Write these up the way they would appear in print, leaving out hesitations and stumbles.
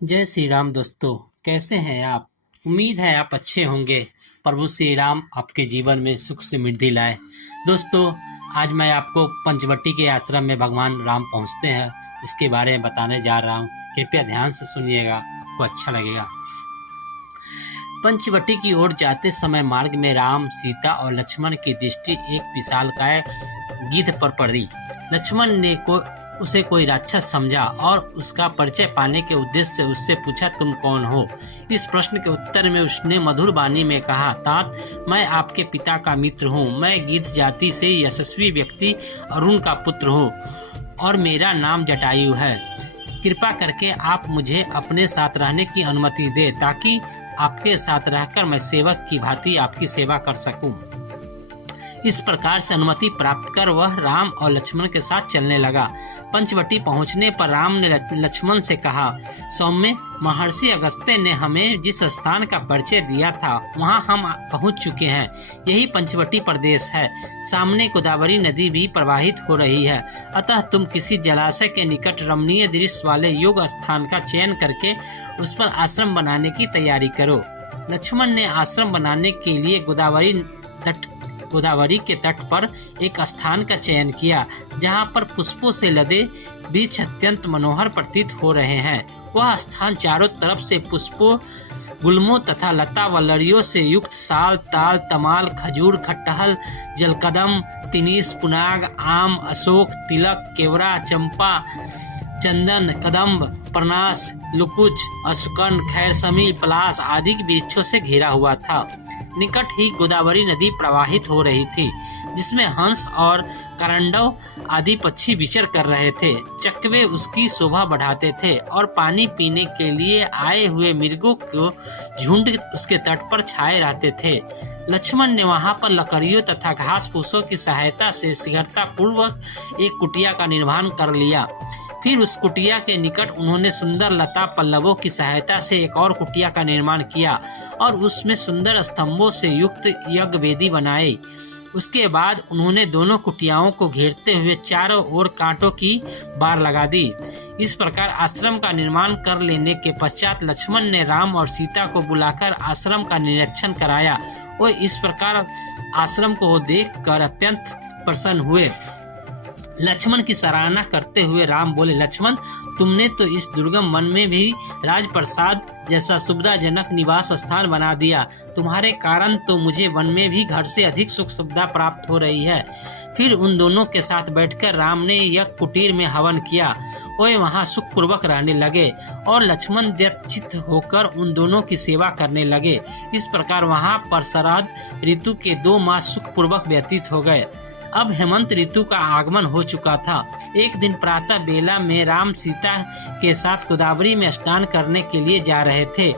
जय श्री राम दोस्तों, कैसे हैं आप। उम्मीद है आप अच्छे होंगे। प्रभु श्री राम आपके जीवन में सुख समृद्धि लाए। दोस्तों, आज मैं आपको पंचवटी के आश्रम में भगवान राम पहुंचते हैं, इसके बारे में बताने जा रहा हूं। कृपया ध्यान से सुनिएगा, आपको अच्छा लगेगा। पंचवटी की ओर जाते समय मार्ग में राम, सीता और लक्ष्मण की दृष्टि एक विशालकाय गिद्ध पर पड़ी। लक्ष्मण ने उसे कोई राक्षस समझा और उसका परिचय पाने के उद्देश्य से उससे पूछा, तुम कौन हो। इस प्रश्न के उत्तर में उसने मधुर वाणी में कहा, तात, मैं आपके पिता का मित्र हूँ। मैं गिद्ध जाति से यशस्वी व्यक्ति अरुण का पुत्र हूँ और मेरा नाम जटायु है। कृपा करके आप मुझे अपने साथ रहने की अनुमति दे ताकि आपके साथ रहकर मैं सेवक की भांति आपकी सेवा कर सकूं। इस प्रकार से अनुमति प्राप्त कर वह राम और लक्ष्मण के साथ चलने लगा। पंचवटी पहुंचने पर राम ने लक्ष्मण से कहा, सौम्य, महर्षि अगस्त्य ने हमें जिस स्थान का परिचय दिया था वहां हम पहुंच चुके हैं। यही पंचवटी प्रदेश है। सामने गोदावरी नदी भी प्रवाहित हो रही है, अतः तुम किसी जलाशय के निकट रमणीय दृश्य वाले योग्य स्थान का चयन करके उस पर आश्रम बनाने की तैयारी करो। लक्ष्मण ने आश्रम बनाने के लिए गोदावरी के तट पर एक स्थान का चयन किया, जहां पर पुष्पों से लदे वृक्ष अत्यंत मनोहर प्रतीत हो रहे हैं। वह स्थान चारों तरफ से पुष्पों, गुल्मों तथा लता वल्लरियों से युक्त साल, ताल, तमाल, खजूर, खटहल, जलकदम, तिनीस, पुनाग, आम, अशोक, तिलक, केवड़ा, चंपा, चंदन, कदम्ब, प्रनास, लुकुच, अशुकन, खैरसमी, पलास आदि वृक्षों से घिरा हुआ था। निकट ही गोदावरी नदी प्रवाहित हो रही थी, जिसमें हंस और करंडव आदि पक्षी विचर कर रहे थे। चकवे उसकी शोभा बढ़ाते थे और पानी पीने के लिए आए हुए मृगों को झुंड उसके तट पर छाए रहते थे। लक्ष्मण ने वहां पर लकड़ियों तथा घास फूसों की सहायता से शीघ्रता पूर्वक एक कुटिया का निर्माण कर लिया। फिर उस कुटिया के निकट उन्होंने सुंदर लता पल्लवों की सहायता से एक और कुटिया का निर्माण किया और उसमें सुंदर स्तंभों से युक्त यज्ञ वेदी बनाई। उसके बाद उन्होंने दोनों कुटियाओं को घेरते हुए चारों ओर कांटों की बार लगा दी। इस प्रकार आश्रम का निर्माण कर लेने के पश्चात लक्ष्मण ने राम और सीता को बुलाकर आश्रम का निरीक्षण कराया। वो इस प्रकार आश्रम को देखकर अत्यंत प्रसन्न हुए। लक्ष्मण की सराहना करते हुए राम बोले, लक्ष्मण, तुमने तो इस दुर्गम वन में भी राजप्रसाद जैसा सुविधाजनक निवास स्थान बना दिया। तुम्हारे कारण तो मुझे वन में भी घर से अधिक सुख सुविधा प्राप्त हो रही है। फिर उन दोनों के साथ बैठकर राम ने यज्ञ कुटीर में हवन किया। वे वहां सुखपूर्वक रहने लगे और लक्ष्मण व्यथित होकर उन दोनों की सेवा करने लगे। इस प्रकार वहां पर शरद ऋतु के 2 मास सुखपूर्वक व्यतीत हो गए। अब हेमंत ऋतु का आगमन हो चुका था। एक दिन प्रातः बेला में राम सीता के साथ गोदावरी में स्नान करने के लिए जा रहे थे।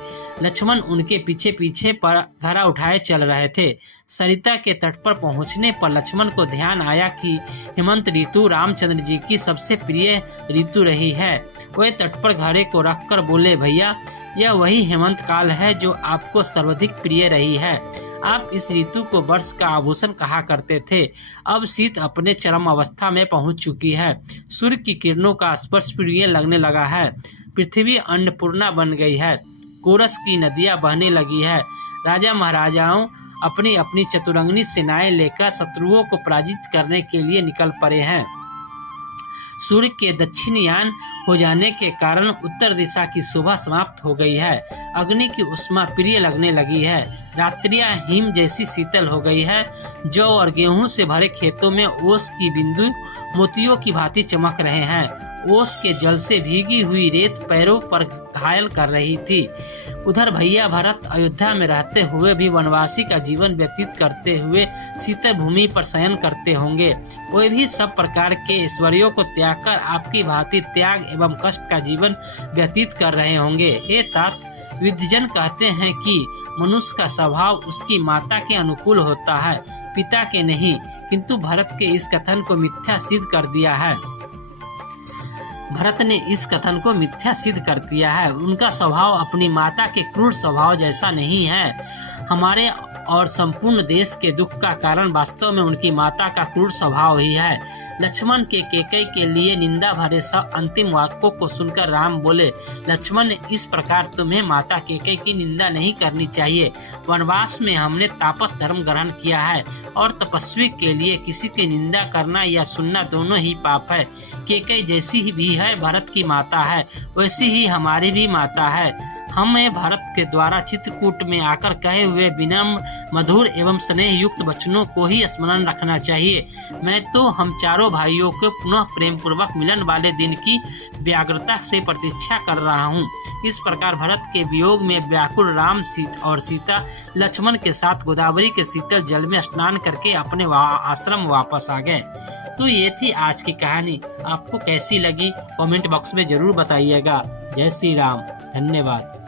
लक्ष्मण उनके पीछे पीछे पर घड़ा उठाए चल रहे थे। सरिता के तट पर पहुंचने पर लक्ष्मण को ध्यान आया कि हेमंत ऋतु रामचंद्र जी की सबसे प्रिय ऋतु रही है। वे तट पर घड़े को रखकर बोले, भैया, यह वही हेमंत काल है जो आपको सर्वाधिक प्रिय रही है। आप इस ऋतु को वर्ष का आभूषण कहा करते थे। अब शीत अपने चरम अवस्था में पहुंच चुकी है। सूर्य की किरणों का स्पर्श प्रिय लगने लगा है। पृथ्वी अन्नपूर्णा बन गई है। कोरस की नदियां बहने लगी है। राजा महाराजाओं अपनी अपनी चतुरंगिनी सेनाएं लेकर शत्रुओं को पराजित करने के लिए निकल पड़े हैं। सूर्य के दक्षिणयान हो जाने के कारण उत्तर दिशा की शोभा समाप्त हो गई है। अग्नि की उष्मा प्रिय लगने लगी है। रात्रियां हिम जैसी शीतल हो गई है। जौ और गेहूं से भरे खेतों में ओस की बिंदु मोतियों की भांति चमक रहे हैं। ओस के जल से भीगी हुई रेत पैरों पर घायल कर रही थी। उधर भैया भरत अयोध्या में रहते हुए भी वनवासी का जीवन व्यतीत करते हुए शीतल भूमि पर शयन करते होंगे। वे भी सब प्रकार के ऐश्वर्यों को त्याग कर आपकी भांति त्याग एवं कष्ट का जीवन व्यतीत कर रहे होंगे। हे तात, विद्वजन कहते हैं कि मनुष्य का स्वभाव उसकी माता के अनुकूल होता है, पिता के नहीं। किंतु भरत के इस कथन को मिथ्या सिद्ध कर दिया है। भरत ने इस कथन को मिथ्या सिद्ध कर दिया है। उनका स्वभाव अपनी माता के क्रूर स्वभाव जैसा नहीं है। हमारे और संपूर्ण देश के दुख का कारण वास्तव में उनकी माता का क्रूर स्वभाव ही है। लक्ष्मण के कैकेयी के लिए निंदा भरे सब अंतिम वाक्यों को सुनकर राम बोले, लक्ष्मण, इस प्रकार तुम्हें माता कैकेयी की निंदा नहीं करनी चाहिए। वनवास में हमने तापस धर्म ग्रहण किया है और तपस्वी के लिए किसी की निंदा करना या सुनना दोनों ही पाप है। कैकेयी जैसी भी है भरत की माता है, वैसी ही हमारी भी माता है। हमें भरत के द्वारा चित्रकूट में आकर कहे हुए विनम्र, मधुर एवं स्नेह युक्त वचनों को ही स्मरण रखना चाहिए। मैं तो हम चारों भाइयों के पुनः प्रेम पूर्वक मिलन वाले दिन की व्याग्रता से प्रतीक्षा कर रहा हूँ। इस प्रकार भरत के वियोग में व्याकुल राम और सीता लक्ष्मण के साथ गोदावरी के शीतल जल में स्नान करके अपने आश्रम वापस आ गए। तो ये थी आज की कहानी। आपको कैसी लगी कमेंट बॉक्स में जरूर बताइएगा। जय श्री राम। धन्यवाद।